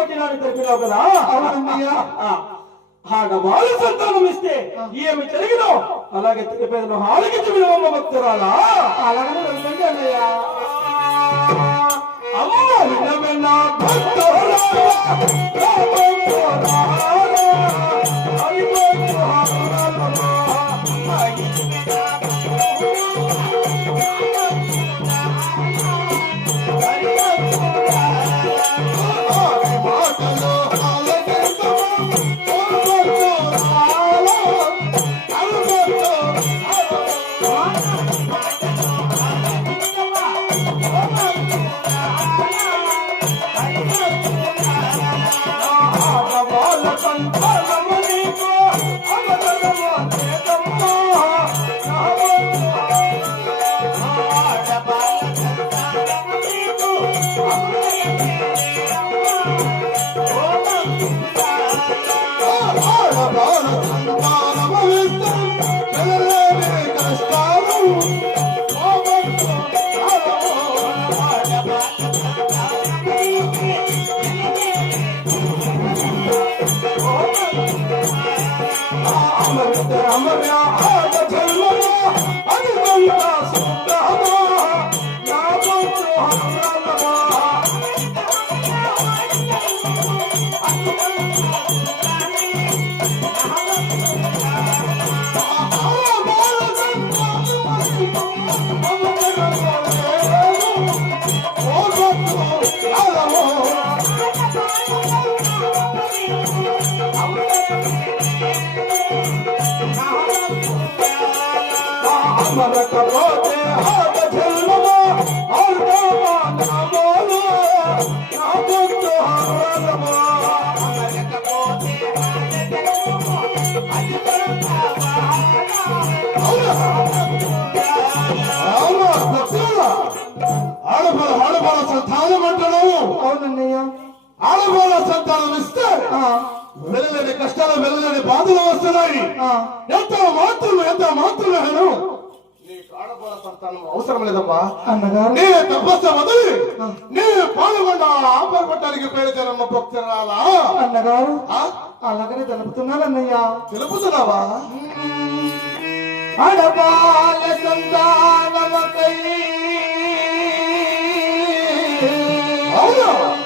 పట్టినాడు తెలిపినావు కదా. ఆడవాళ్ళు సంతానం ఇస్తే ఏమి జరిగినో అలాగే తెలిపేదను ఆలకించి విలువమ్మ భక్తురాలా అలాగనే వెళ్ళండి అన్నయ్య అమ్మ భక్తురాలా ఆడవాళ్ళ సంతానం ఇస్తే వెళ్ళలేని కష్టాలు వెళ్ళలేని బాధలు వస్తున్నాయి ఎంత మాత్రం ఎంత మాత్రమేను నీకు అవసరం లేదమ్మా అన్నగారు. నీ తపస్సు వదిలి నీ పాల్గొండ ఆపరపట్టానికి పేరు జనమ్మ భక్తురాలా. అన్నగారు. ఆ? అలాగనే తెలుపుతున్నాను అన్నయ్య తెలుపుతున్నావా? అడపాల సంతానమకై. అవునా?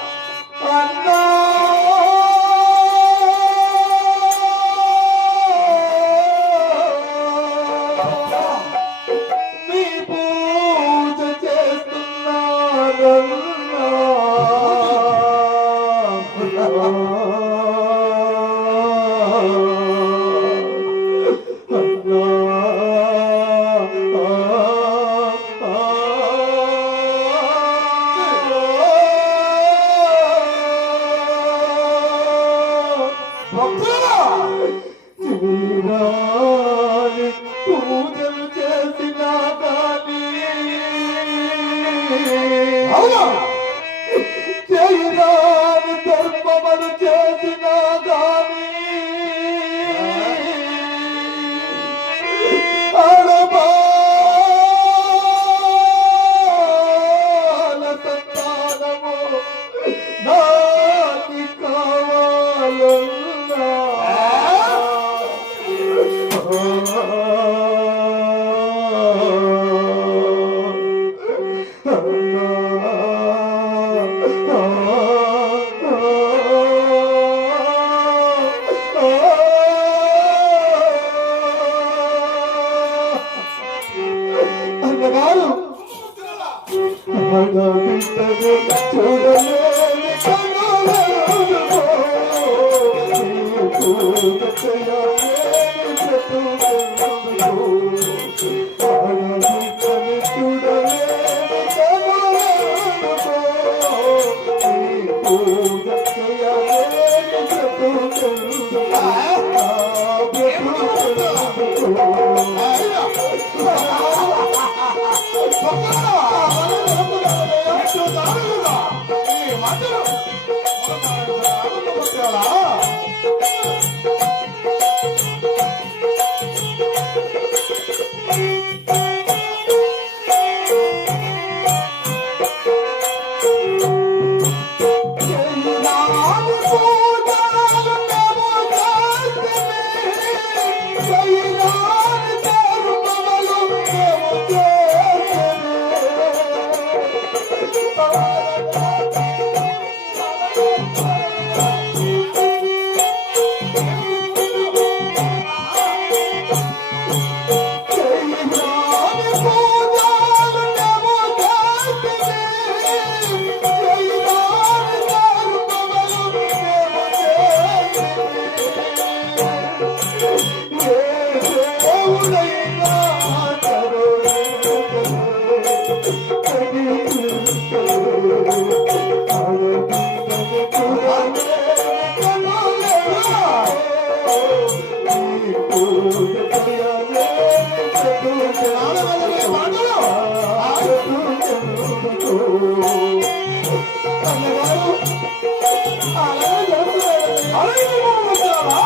అలాగే తిరుమల భక్తులారా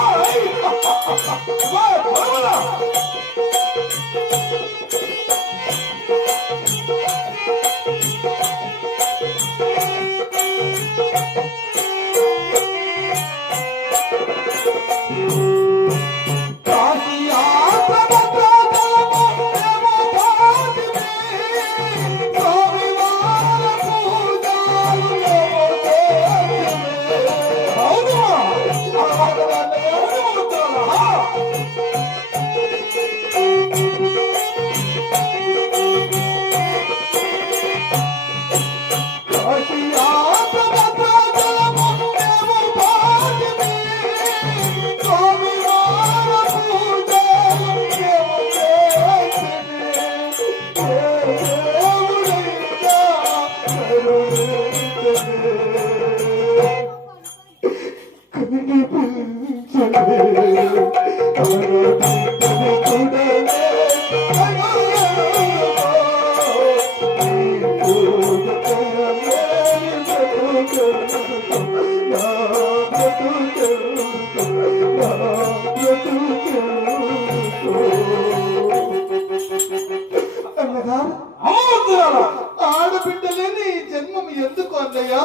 అన్నయ్య.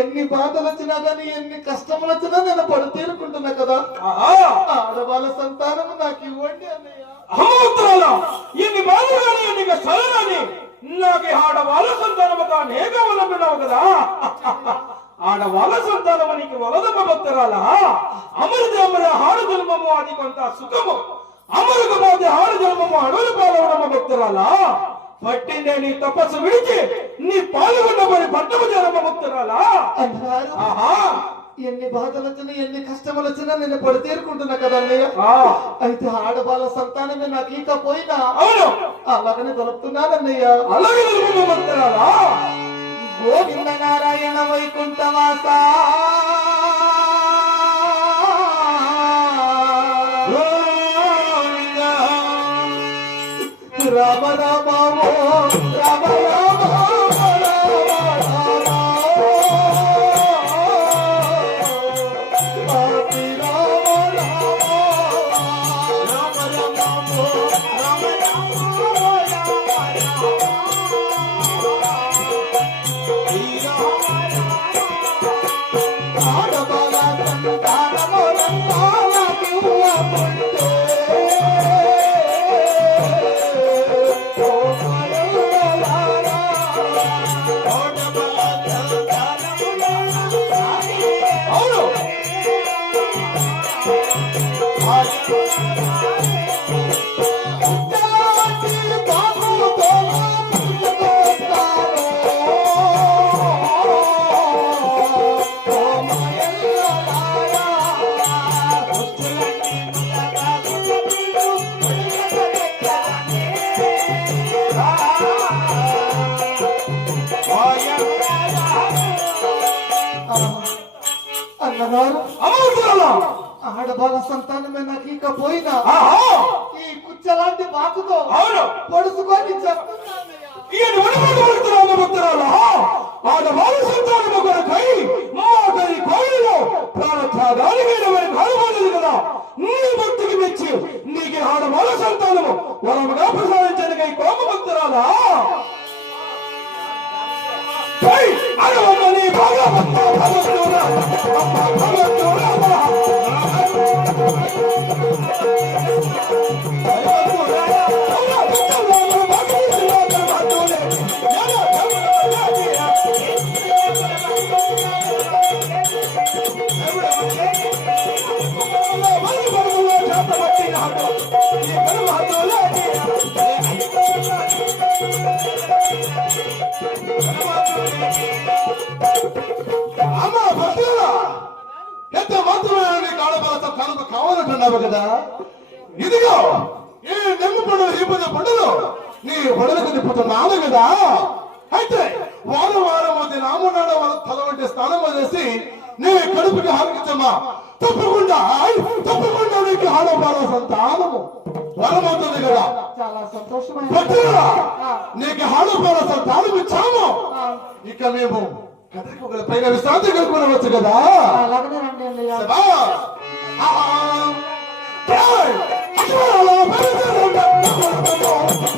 ఎన్ని బాధలు వచ్చినా గానీ ఎన్ని కష్టములు వచ్చినా నేను పడు తీరుకుంటున్నా కదా. ఆడవాళ్ళ సంతానము నాకు ఇవ్వండి అన్నయ్య. ఎన్ని బాధలు కానీ ఎన్ని కష్టాలు కానీ నాకు ఆడవాళ్ళ సంతానముగా నేగవలమినావు కదా. ఆడవాళ్ళ సంతానము నీకు వలదమ్మ భక్తురాలా. అమర హాడు జన్మము అది కొంత సుఖము. అమరుకు పోతే హాడు జన్మము అడవులు పాలవడమ్మ భక్తురాలా. పట్టిందే నీ తపస్సు విడిచి నీ పాల్గొన్నబడి పట్టము జన్మ భక్తురాలా అన్నగారు ఆహా. ఎన్ని బాధలు వచ్చినా ఎన్ని కష్టములు వచ్చినా నేను పడు తీరుకుంటున్నా కదా అన్నయ్య. అయితే ఆడవాళ్ళ సంతానమే నాకు ఇంకా పోయినా అవును. అలాగనే దొరుకుతున్నానన్నయ్య అలాగే భక్తురాలా గోవింద నారాయణ వైకుంఠవాస. జాతి బాబుతో ఆడబాల సంతానమే నాకు ఇక పోయినా? ఈ కుచ్చలాంటి బాకుతో అవును. పొడుచుకొని ఆడవాళ్ళ సంతానము కొరకై మాటని కోయిలో ప్రాణ త్యాగానికి వారి కాలుకోలేదు కదా. నీ భక్తికి మెచ్చి నీకు ఆడవాళ్ళ సంతానము. వరముగా ప్రసాదించడానికి కోప భక్తురాలా. జై అడవని భగవంత భగవంతుడా అమ్మ. Thank you. నీ హొడలకు తిప్పుతున్నాను కదా. అయితే వారం వారం అది నామనాడ వాళ్ళ తల వంటి స్నానం చేసి నీ కడుపుకి హారకించమ్మా తప్పకుండా తప్పకుండా నీకు ఆడవాళ్ళ సంతానము. వరమవుతుంది కదా. చాలా నీకు ఆడవాళ్ళ సంతానం ఇచ్చాము. ఇక మేము పైన విశ్రాంతి కలుపుకోవచ్చు కదా. అలాగనే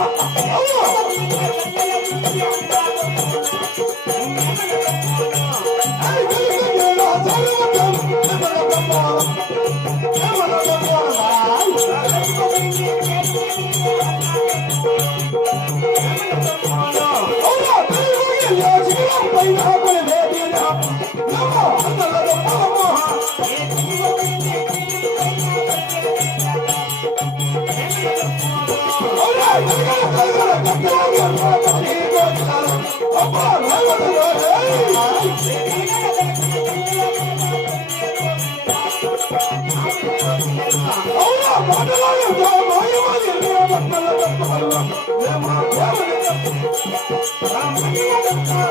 రండి అన్నయ్య శభాష్. ఆహా. i'm Ram